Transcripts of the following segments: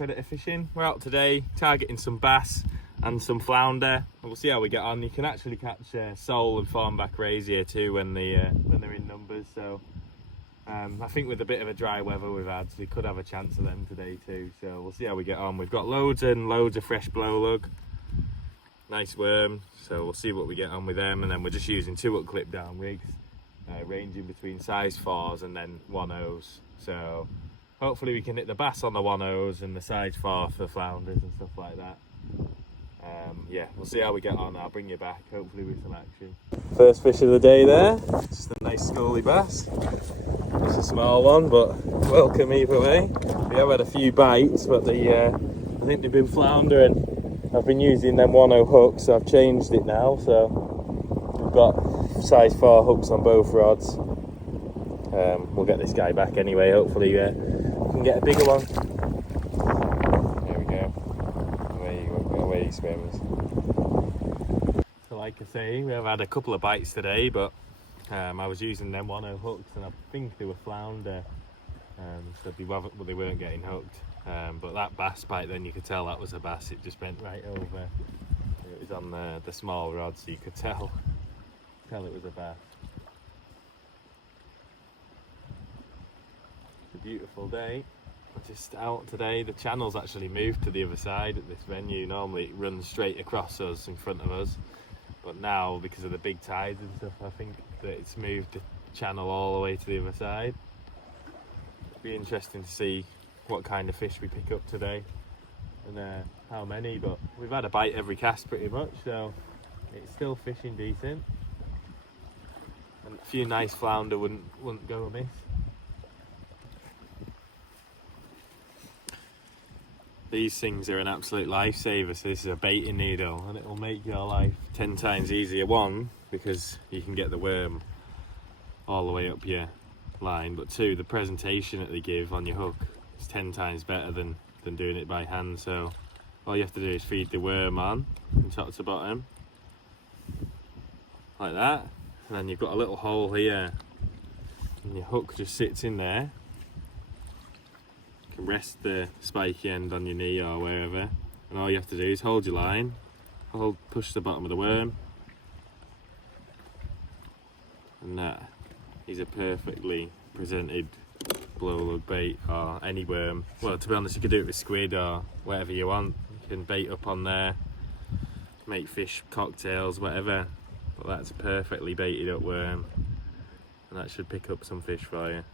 predator fishing. We're out today targeting some bass and some flounder. We'll see how we get on. You can actually catch sole and farmback rays here too when they're in numbers. So I think with a bit of a dry weather we've had, we could have a chance of them today too. So we'll see how we get on. We've got loads and loads of fresh blow lug, nice worm. So we'll see what we get on with them, and then we're just using 2 up clip down rigs, ranging between size 4s and then 1/0s. So hopefully we can hit the bass on the 1/0s and the size 4 for flounders and stuff like that. Yeah, we'll see how we get on. I'll bring you back, hopefully with some action. First fish of the day there, just a nice schooly bass. It's a small one, but welcome either way. We have had a few bites, but I think they've been floundering. I've been using them 1/0 hooks, so I've changed it now. So we've got size 4 hooks on both rods. We'll get this guy back anyway, hopefully we can get a bigger one. There we go. Away he swims. So like I say, we have had a couple of bites today, but I was using them 1/0 hooks and I think they were flounder, so they weren't getting hooked. But that bass bite, then you could tell that was a bass. It just bent right over. It was on the small rod, so you could tell it was a bass. It's a beautiful day. We're just out today. The channel's actually moved to the other side at this venue. Normally it runs straight across us, in front of us, but now because of the big tides and stuff, I think that it's moved the channel all the way to the other side. It'll be interesting to see what kind of fish we pick up today and how many, but we've had a bite every cast pretty much, so it's still fishing decent, and a few nice flounder wouldn't go amiss. These things are an absolute lifesaver. So this is a baiting needle and it will make your life 10 times easier. One, because you can get the worm all the way up your line, but 2, the presentation that they give on your hook is 10 times better than doing it by hand. So all you have to do is feed the worm on from top to bottom like that, and then you've got a little hole here and your hook just sits in there. Rest the spiky end on your knee or wherever, and all you have to do is hold your line, push the bottom of the worm, and that is a perfectly presented blow lug bait, or any worm. Well, to be honest, you could do it with squid or whatever you want. You can bait up on there, make fish cocktails, whatever, but that's a perfectly baited up worm, and that should pick up some fish for you.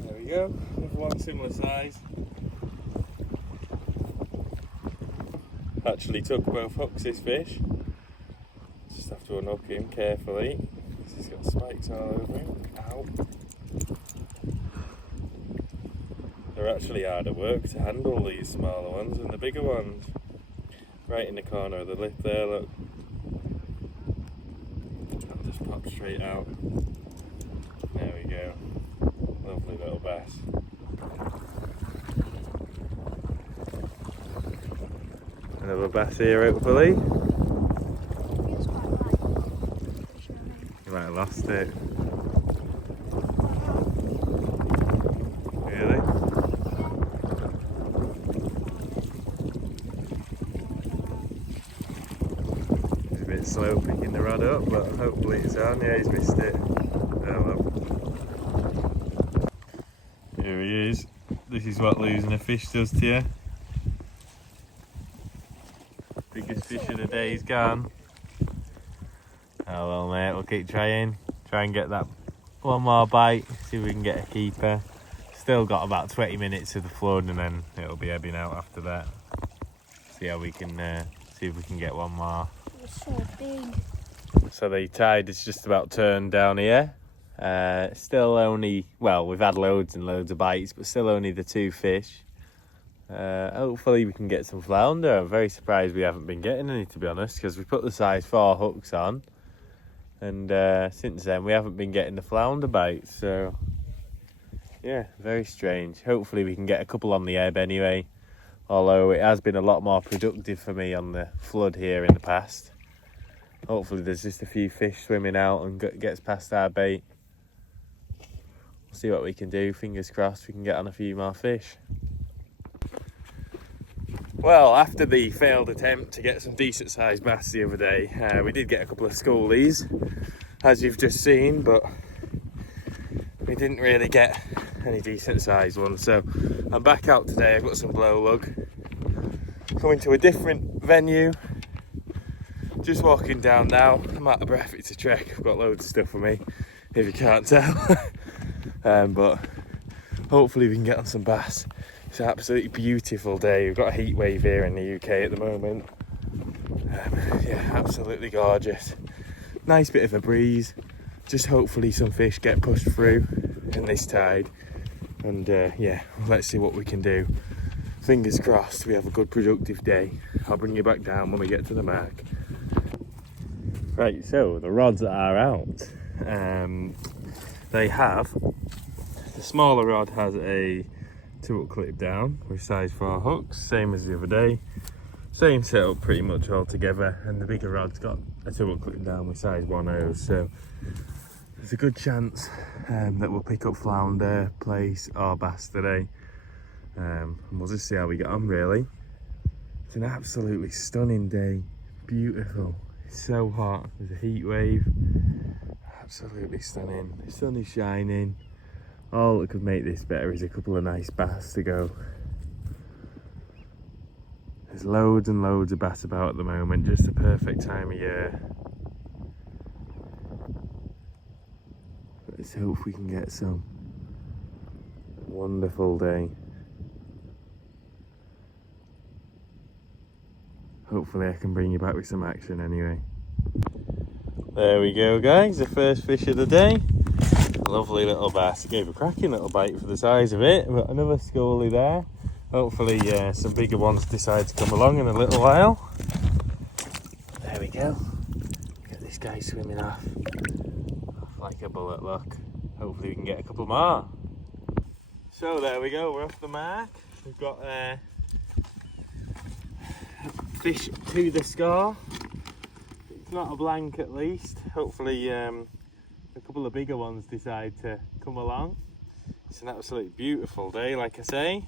There we go, another one similar size. Actually took both hooks, this fish. Just have to unhook him carefully because he's got spikes all over him. Ow. They're actually harder work to handle, these smaller ones, and the bigger ones. Right in the corner of the lip there, look. That'll just pop straight out. There we go. Lovely little bass. Another bass here, hopefully. You might have lost it. Really? He's a bit slow picking the rod up, but hopefully it's on. Yeah, he's missed it. Oh well. Here he is. This is what losing a fish does to you. Biggest fish of the day's gone. Oh well, mate, we'll keep trying. Try and get that one more bite, see if we can get a keeper. Still got about 20 minutes of the flood and then it'll be ebbing out after that. See how we can, see if we can get one more. It's so big. So the tide is just about turned down here. Still only, well, we've had loads and loads of bites, but still only the 2 fish. Hopefully we can get some flounder. I'm very surprised we haven't been getting any, to be honest, because we put the size 4 hooks on, and since then we haven't been getting the flounder bites. So Yeah, very strange. Hopefully we can get a couple on the ebb anyway. Although it has been a lot more productive for me on the flood here in the past. Hopefully there's just a few fish swimming out and gets past our bait. We'll see what we can do. Fingers crossed we can get on a few more fish. Well, after the failed attempt to get some decent sized bass the other day, we did get a couple of schoolies, as you've just seen, but we didn't really get any decent sized ones. So I'm back out today. I've got some blow lug. Coming to a different venue. Just walking down now. I'm out of breath. It's a trek. I've got loads of stuff for me, if you can't tell. But hopefully we can get on some bass. It's an absolutely beautiful day. We've got a heat wave here in the UK at the moment. Yeah, absolutely gorgeous. Nice bit of a breeze. Just hopefully some fish get pushed through in this tide. And yeah, let's see what we can do. Fingers crossed we have a good productive day. I'll bring you back down when we get to the mark. Right, so the rods are out. They have, the smaller rod has a 2-hook clip down with size 4 hooks, same as the other day. Same setup pretty much all together, and the bigger rod's got a 2-hook clip down with size 1 hose. So there's a good chance that we'll pick up flounder, plaice or bass today. And we'll just see how we get on really. It's an absolutely stunning day, beautiful. It's so hot, there's a heat wave, absolutely stunning. The sun is shining. All that could make this better is a couple of nice bass to go. There's loads and loads of bass about at the moment, just the perfect time of year. Let's hope we can get some. Wonderful day. Hopefully I can bring you back with some action anyway. There we go guys, the first fish of the day. Lovely little bass. It gave a cracking little bite for the size of it. But another schoolie there. Hopefully some bigger ones decide to come along in a little while. There we go. Get this guy swimming off like a bullet, look. Hopefully we can get a couple more. So there we go, we're off the mark. We've got fish to the score. It's not a blank at least. Hopefully a couple of bigger ones decide to come along. It's an absolutely beautiful day, like I say.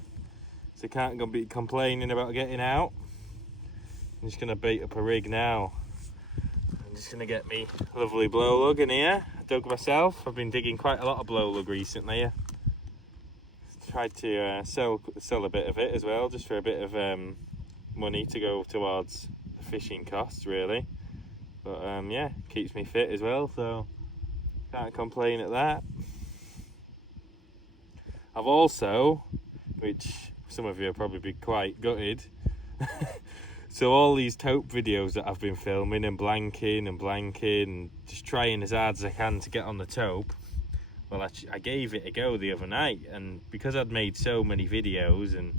So can't be complaining about getting out. I'm just gonna bait up a rig now. I'm just gonna get me lovely blow lug in here. I dug myself. I've been digging quite a lot of blow lug recently. Tried to sell a bit of it as well, just for a bit of money to go towards the fishing costs really. But yeah, keeps me fit as well, so can't complain at that. I've also, which some of you will probably be quite gutted, so all these taupe videos that I've been filming and blanking and just trying as hard as I can to get on the taupe, well I gave it a go the other night, and because I'd made so many videos and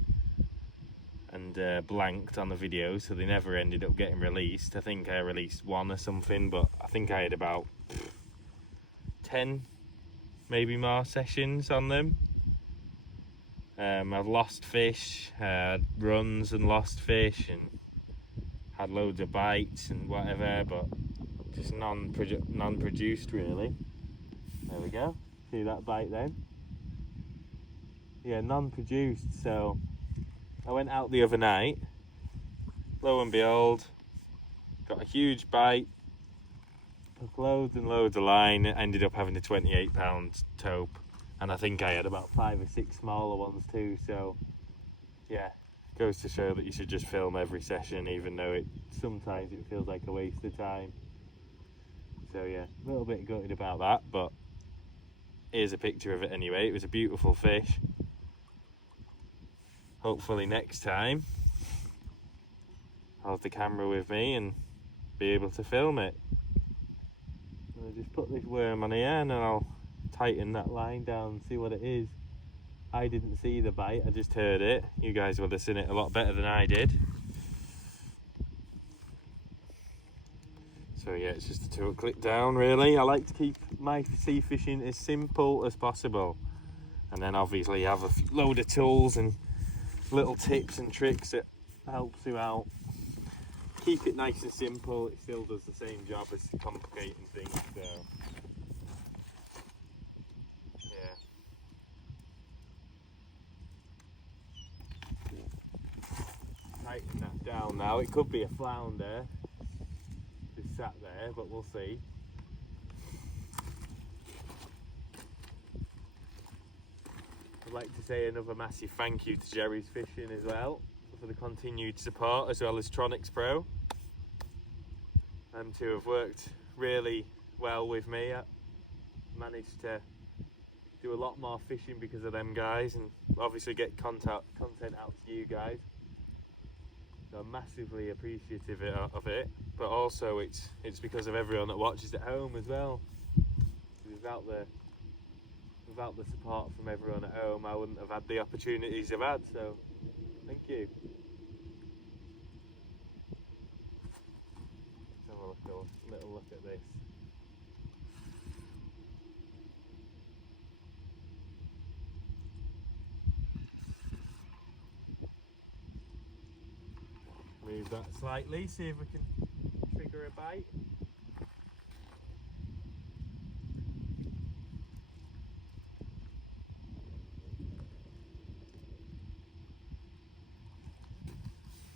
blanked on the videos, so they never ended up getting released. I think I released one or something, but I think I had about 10 maybe more sessions on them. I've lost fish, had runs and lost fish, and had loads of bites and whatever, but just non-produced really. There we go, see that bite then? Yeah, non-produced. So I went out the other night, lo and behold, got a huge bite, took loads and loads of line, ended up having a 28-pound taupe, and I think I had about 5 or 6 smaller ones too. So yeah, goes to show that you should just film every session, even though sometimes it feels like a waste of time. So yeah, a little bit gutted about that, but here's a picture of it anyway. It was a beautiful fish. Hopefully next time I'll have the camera with me and be able to film it. I'll just put this worm on here and then I'll tighten that line down and see what it is. I didn't see the bite, I just heard it. You guys would have seen it a lot better than I did. So yeah, it's just a 2-hook clip down really. I like to keep my sea fishing as simple as possible. and then obviously have a load of tools and little tips and tricks that helps you out. Keep it nice and simple. It still does the same job as complicating things. So yeah. Tighten that down now. It could be a flounder just sat there, but we'll see. I'd like to say another massive thank you to Jerry's Fishing as well for the continued support, as well as Tronics Pro. Them two have worked really well with me. I managed to do a lot more fishing because of them guys, and obviously get content out to you guys. So I'm massively appreciative of it, but also it's because of everyone that watches at home as well. Without the support from everyone at home, I wouldn't have had the opportunities I've had, so thank you. Let's have a little look at this. Move that slightly, see if we can trigger a bite.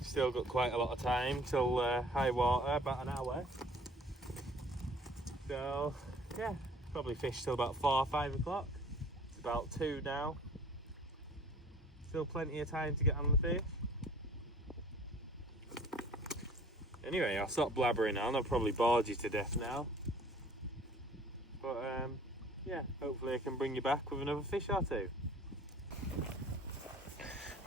Still got quite a lot of time till high water, about an hour. So yeah, probably fish till about 4 or 5 o'clock. It's about 2 now. Still plenty of time to get on the fish. Anyway, I'll stop blabbering on. I've probably bored you to death now. But yeah, hopefully I can bring you back with another fish or two.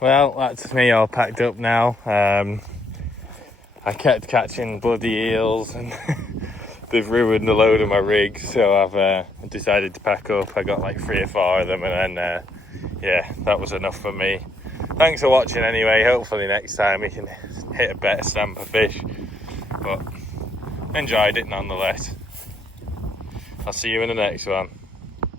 Well, that's me all packed up now. I kept catching bloody eels and they've ruined a load of my rigs, so I've decided to pack up. I got like 3 or 4 of them, and then yeah, that was enough for me. Thanks for watching anyway. Hopefully next time we can hit a better stamp of fish, but enjoyed it nonetheless. I'll see you in the next one.